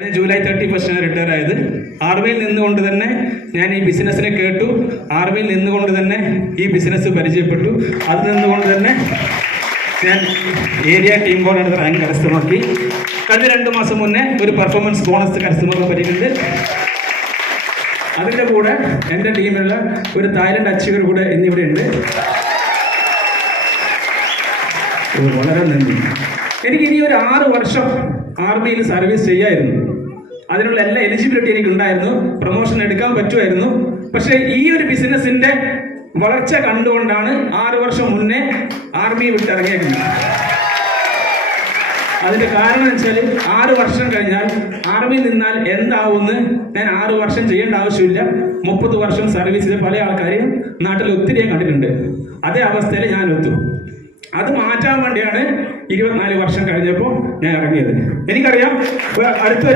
July 31 retire ആയത്. ആർമിയിൽ നിന്നുകൊണ്ട് തന്നെ ഞാൻ ഈ ബിസിനസ്സിനെ കേട്ടു. ആർമിയിൽ നിന്നുകൊണ്ട് തന്നെ ഈ ബിസിനസ് പരിചയപ്പെട്ടു. അത് നിന്നുകൊണ്ട് തന്നെ ഞാൻ ഏരിയ ടീം കോർഡിനേറ്റർ റാങ്ക് കരസ്ഥമാക്കി. കഴിഞ്ഞ 2 മാസം മുന്നേ ഒരു പെർഫോമൻസ് ബോണസ് കരസ്ഥമാക്കാൻ പറ്റിയിട്ടുണ്ട്. അതിൻ്റെ കൂടെ എൻ്റെ ടീമിലുള്ള ഒരു തായ്ലൻഡ് അച്ചീവർ കൂടെ ഇന്നിവിടെ ഉണ്ട്. വളരെ നന്ദി. എനിക്ക് ഇനി ഒരു 6 വർഷം ആർമിയിൽ സർവീസ് ചെയ്യായിരുന്നു. അതിനുള്ള എല്ലാ എലിജിബിലിറ്റി എനിക്ക് ഉണ്ടായിരുന്നു. പ്രൊമോഷൻ എടുക്കാൻ പറ്റുമായിരുന്നു. പക്ഷേ ഈ ഒരു ബിസിനസിന്റെ വളർച്ച കണ്ടുകൊണ്ടാണ് 6 വർഷം മുന്നേ ആർമി വിട്ടിറങ്ങിയേക്കുന്നത്. അതിന്റെ കാരണം വെച്ചാൽ 6 വർഷം കഴിഞ്ഞാൽ ആർമിയിൽ നിന്നാൽ എന്താവുമെന്ന് ഞാൻ 6 വർഷം ചെയ്യേണ്ട ആവശ്യമില്ല. 30 വർഷം സർവീസ് ചെയ്ത പല ആൾക്കാരെയും നാട്ടിൽ ഒത്തിരി ഞാൻ കണ്ടിട്ടുണ്ട്. അതേ അവസ്ഥയിൽ ഞാൻ എത്തും. അത് മാറ്റാൻ വേണ്ടിയാണ് 24 വർഷം കഴിഞ്ഞപ്പോൾ ഞാൻ ഇറങ്ങിയത്. എനിക്കറിയാം അടുത്ത